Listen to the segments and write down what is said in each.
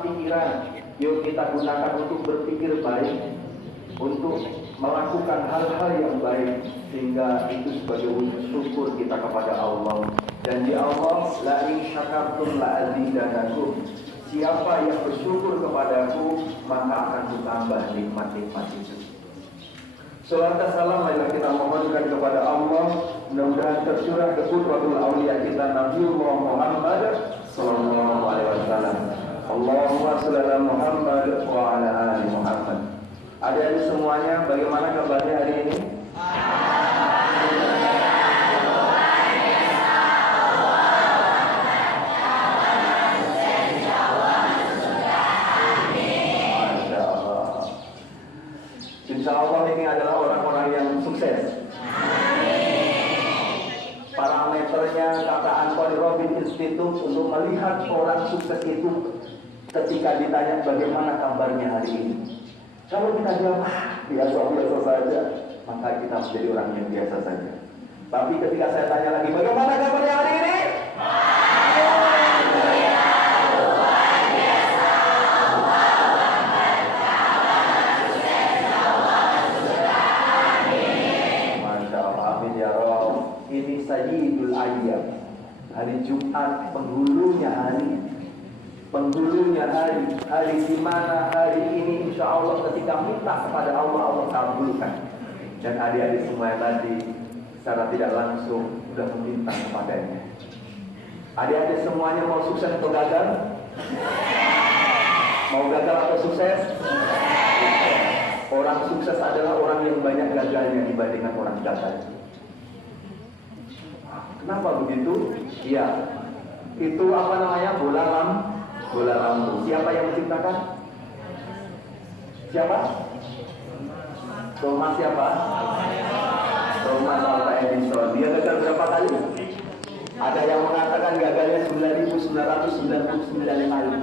pikiran, yuk kita gunakan untuk berpikir baik, untuk melakukan hal-hal yang baik, sehingga itu sebagai wujud syukur kita kepada Allah. Dan di Allah, la in syakartum la azidanakum. Siapa yang bersyukur kepadaku, maka akan ditambah nikmat-nikmat itu. Salat dan salam marilah kita mohonkan kepada Allah, mudah-mudahan tercurah ke qudwatul auliya kita Nabiullah Muhammad sallallahu alaihi wasallam. Allahumma shalli ala Muhammad wa ala ali Muhammad. Adik-adik semuanya, bagaimana kabarnya hari ini? Insya Allah ini adalah orang-orang yang sukses. Parameternya kata Anthony Robbins Institute untuk melihat orang sukses itu ketika ditanya bagaimana kabarnya hari ini. Kalau kita jawab biasa-biasa saja, maka kita menjadi orang yang biasa saja. Tapi ketika saya tanya lagi bagaimana kabarnya hari ini? Ini Sayyidul Ayyam, hari Jumat, penghulunya hari, hari di mana hari ini insya Allah ketika minta kepada Allah, Allah kabulkan. Dan adik-adik semua yang tadi secara tidak langsung sudah meminta kepadanya. Adik-adik semuanya mau sukses atau gagal? Mau gagal atau sukses? Orang sukses adalah orang yang banyak gagalnya dibandingkan orang gagal. Kenapa begitu? Iya, itu apa namanya, bola lampu. Siapa yang menciptakan? Siapa? Thomas siapa? Thomas Alva Edison. Dia gagal berapa kali? Ada yang mengatakan gagalnya 9.999 kali.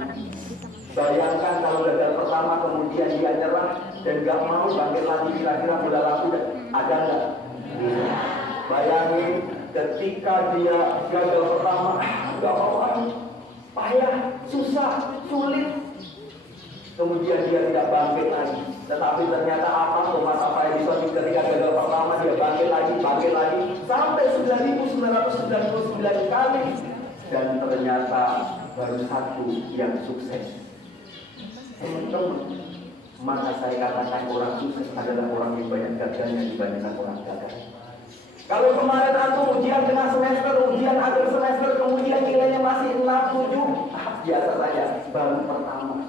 Bayangkan kalau gagal pertama kemudian dia nyerah dan gak mau bangkit lagi, kira-kira bola lampu ada nggak? Bayangin ketika dia gagal pertama, gak apa-apa, payah, susah, sulit. Kemudian dia tidak bangkit lagi. Tetapi ternyata apa? Thomas Alva Edison ketika gagal pertama dia bangkit lagi, sampai 9.999 kali. Dan ternyata baru satu yang sukses. Teman-teman, maka saya katakan orang sukses adalah orang yang banyak gagalnya dibandingkan orang gagal. Kalau kemarin antum ujian tengah semester, ujian akhir semester, kemudian nilainya masih 6, 7, biasa saja, baru pertama.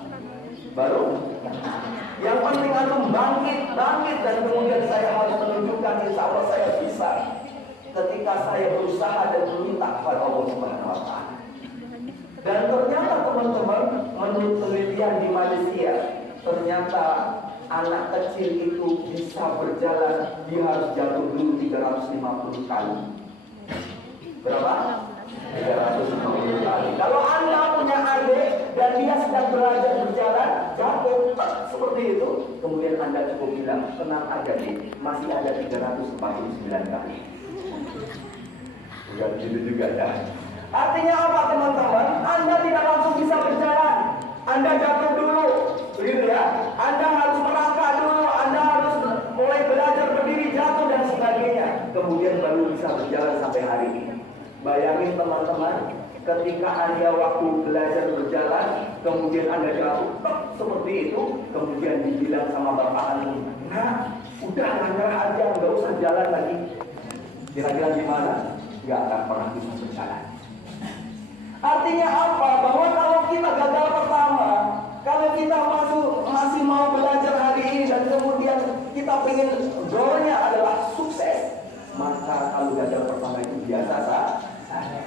Yang penting antum bangkit, dan kemudian saya harus menunjukkan insya Allah saya bisa. Ketika saya berusaha dan meminta kepada Allah Subhanahu wa Ta'ala. Dan ternyata teman-teman, menurut penelitian di Malaysia, ternyata anak kecil itu bisa berjalan, dia harus jatuh dulu 350 kali. Berapa? 350 kali. Kalau Anda punya adik dan dia sedang belajar berjalan, jatuh seperti itu, kemudian Anda cukup bilang, tenang aja nih, masih ada 349 kali. Bukan gitu juga ya. Artinya apa teman-teman? Anda tidak langsung bisa berjalan. Anda jatuh dulu, begitu ya. Anda harus merangkak dulu, Anda harus mulai belajar berdiri, jatuh dan sebagainya. Kemudian baru bisa berjalan sampai hari ini. Bayangin teman-teman, ketika Anda waktu belajar berjalan, kemudian Anda jatuh, seperti itu, kemudian dibilang sama bapak Anda, nah, udah nyerah aja, nggak usah jalan lagi. Kira-kira gimana? Nggak akan pernah bisa berjalan. Artinya apa? Bahwa kalau kita gagal pertama, kalau kita masih mau belajar hari ini dan kemudian kita pengen goalnya adalah sukses, maka kalau gagal pertama itu biasa saja.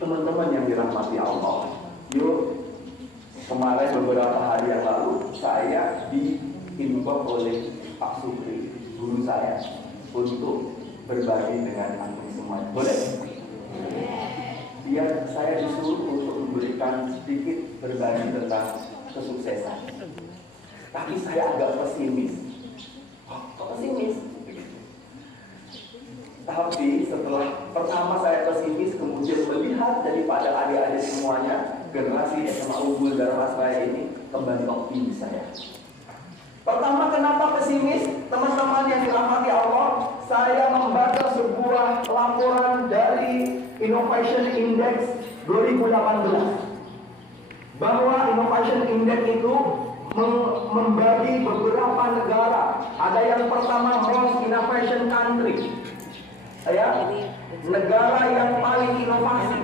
Teman-teman yang dirahmati Allah, yuk, kemarin beberapa hari yang lalu saya diimbau oleh Pak Supri, guru saya, untuk berbagi dengan antum semua. Boleh? Saya disuruh untuk memberikan sedikit berbagi tentang kesuksesan. Tapi saya agak pesimis. Tapi setelah pertama saya pesimis, kemudian melihat daripada adik-adik semuanya, generasi SMA Unggul Darmasraya ini kembali optimis saya. Pertama, kenapa pesimis? Teman-teman yang dirahmati Allah, saya membaca sebuah laporan dari Innovation Index 2018 bahwa Innovation Index itu membagi beberapa negara. Ada yang pertama Most Innovation Country, ya, negara yang paling inovasi.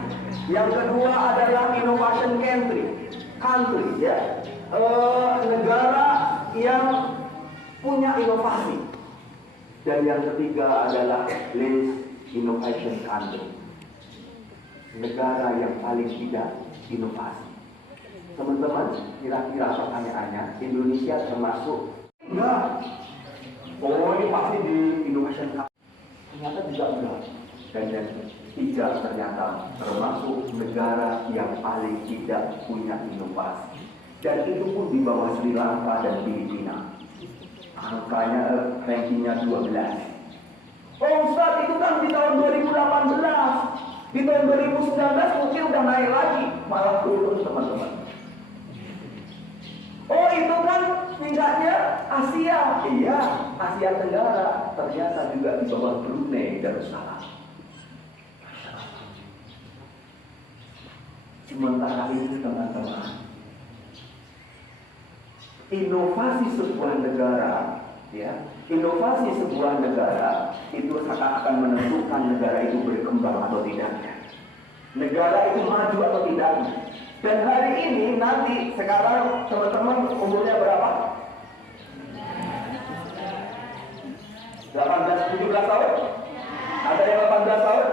Yang kedua adalah Innovation Country, ya, negara yang punya inovasi. Dan yang ketiga adalah Least Innovation Country, negara yang paling tidak inovasi. Teman-teman, kira-kira pertanyaannya, Indonesia termasuk? Enggak. Oh, ini pasti di Innovation Country. Ternyata juga enggak. Dan yang tiga ternyata termasuk negara yang paling tidak punya inovasi. Dan itu pun di bawah Sri Lanka dan Filipina. Angkanya rankingnya 12. Oh Ustaz, itu kan di tahun 2018. Di tahun 2019 mungkin udah naik lagi, malah turun teman-teman. Oh itu kan tingkatnya Asia. Iya, Asia Tenggara. Ternyata juga di bawah Brunei Darussalam. Sementara itu teman-teman, inovasi sebuah negara, ya, inovasi sebuah negara itu akan menentukan negara itu berkembang atau tidaknya, negara itu maju atau tidaknya. Dan hari ini nanti sekarang teman-teman umurnya berapa? 17 tahun? Ada yang 18 tahun?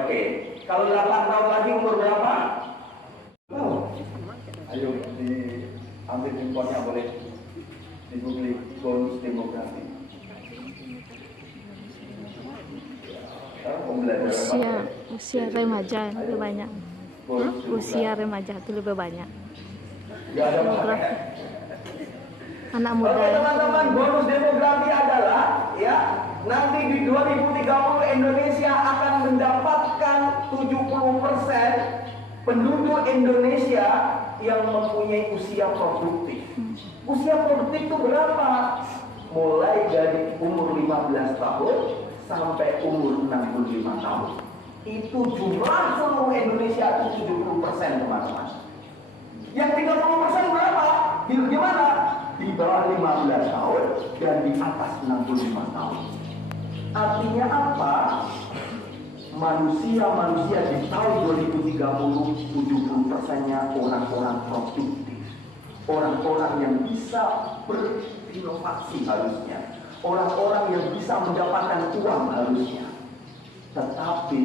Oke. Kalau 8 tahun lagi umur berapa? Oh. Ayo diambil handphonenya, boleh di-googling bonus demografi. Usia remaja lebih banyak. Usia remaja itu lebih banyak. Demografi. Anak muda. Oke teman-teman, bonus demografi adalah, ya, nanti di 2030 Indonesia akan mendapatkan 70% penduduk Indonesia yang mempunyai usia produktif. Usia produktif itu berapa? Mulai dari umur 15 tahun sampai umur 65 tahun. Itu jumlah seluruh Indonesia itu 70% teman-teman. Yang 30% berapa? Gimana? Di bawah 15 tahun dan di atas 65 tahun. Artinya apa? Manusia di tahun 2030 70%-nya orang-orang produktif. Orang-orang yang bisa berinovasi harusnya. Orang-orang yang bisa mendapatkan uang harusnya. Tetapi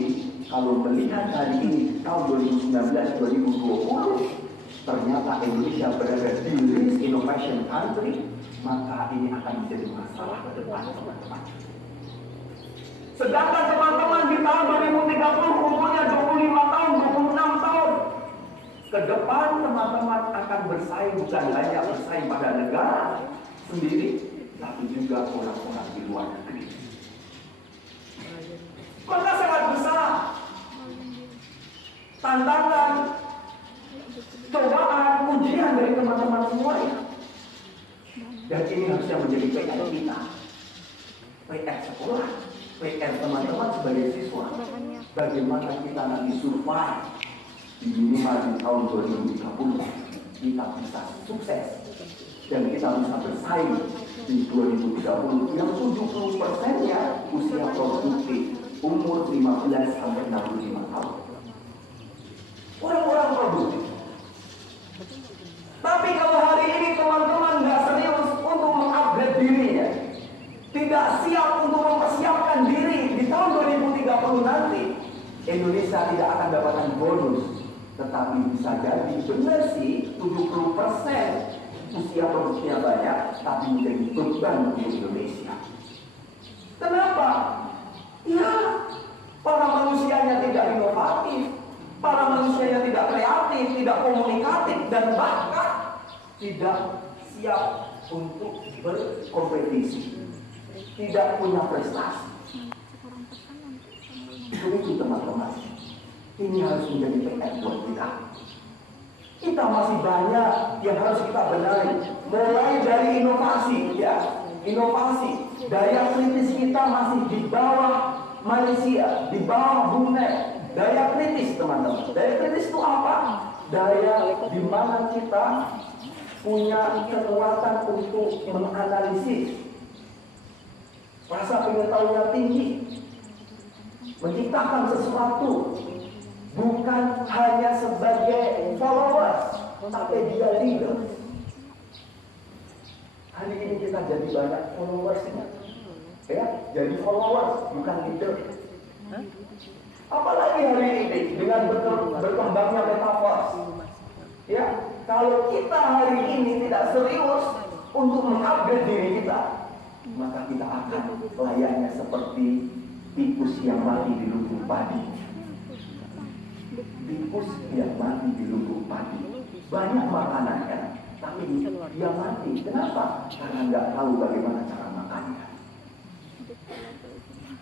kalau melihat hari ini tahun 2019-2020, ternyata Indonesia berada di Least Innovation Country, maka ini akan menjadi masalah ke depan teman-teman. Sedangkan teman-teman di tahun 2030 umurnya 25 tahun, 26 tahun. Ke depan teman-teman akan bersaing, bukan hanya bersaing pada negara sendiri, tapi juga orang-orang di luar negeri. Maka sangat besar tantangan, cobaan, ujian dari teman-teman semuanya. Dan ini harusnya menjadi PR kita, PR sekolah, PR teman-teman sebagai siswa. Bagaimana kita nanti survive di minimal di tahun 2030, kita bisa sukses dan kita bisa bersaing di 2030 yang 70%-nya usia produktif, umur 15 sampai 65 tahun. Orang-orang produktif. Tapi kalau hari ini teman-teman nggak serius untuk mengupgrade dirinya, tidak siap untuk mempersiapkan diri di tahun 2030 nanti, Indonesia tidak akan dapatkan bonus. Tetapi bisa jadi benar sih 70% usia produktifnya banyak, tapi menjadi beban untuk Indonesia. Kenapa? Ya, para manusianya tidak inovatif, para manusianya tidak kreatif, tidak komunikatif, dan bahkan tidak siap untuk berkompetisi, tidak punya prestasi. Itu teman-teman. Ini harus menjadi PR buat kita. Kita masih banyak yang harus kita benahi. Mulai dari inovasi, ya, inovasi. Daya kritis kita masih di bawah Malaysia, di bawah Brunei. Daya kritis, teman-teman. Daya kritis itu apa? Daya di mana kita punya kekuatan untuk menganalisis, rasa pengetahuan tinggi, menciptakan sesuatu, bukan hanya sebagai followers, tapi juga leader. Hari ini kita jadi banyak followers, ya, jadi followers, bukan leader. Apalagi hari ini dengan berkembangnya metaverse, ya, kalau kita hari ini tidak serius untuk mengupgrade diri kita, maka kita akan layaknya seperti tikus yang mati di lumbung padi. Tikus yang mati di lumbung padi, banyak makanannya, tapi dia mati. Kenapa? Karena nggak tahu bagaimana cara makannya.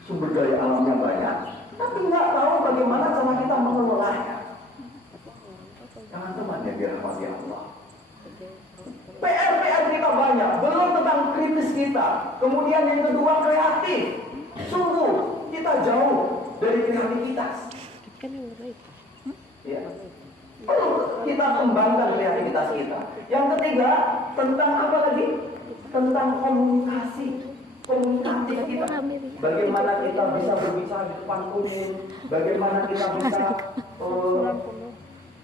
Sumber daya alamnya banyak, tapi nggak tahu bagaimana cara kita mengelolanya. Teman-teman yang dirahmati Allah, PR kita banyak, belum tentang kritis kita. Kemudian yang kedua, kreatif. Sungguh kita jauh dari kreativitas. Ya. Perlu kita kembangkan kreativitas kita. Yang ketiga, tentang apa lagi? Tentang komunikasi. Komunikatif kita. Bagaimana kita bisa berbicara di depan umum, bagaimana kita bisa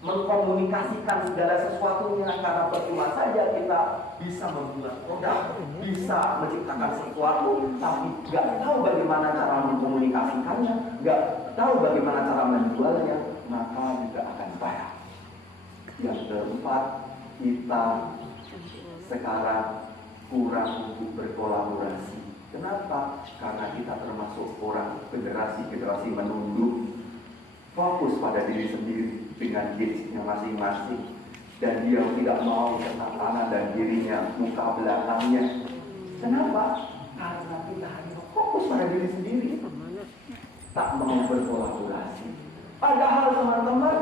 mengkomunikasikan segala sesuatunya, karena percuma saja kita bisa membuat produk, bisa menciptakan sesuatu, tapi nggak tahu bagaimana cara mengkomunikasikannya, nggak tahu bagaimana cara menjualnya, maka juga akan bayar. Yang keempat, kita sekarang kurang untuk berkolaborasi. Kenapa? Karena kita termasuk orang generasi menunduk, fokus pada diri sendiri dengan dirinya masing-masing, dan dia tidak mau tatanan dan dirinya, muka belakangnya. Kenapa? Karena kita hanya fokus pada diri sendiri, tak mau berkolaborasi. Padahal teman-teman,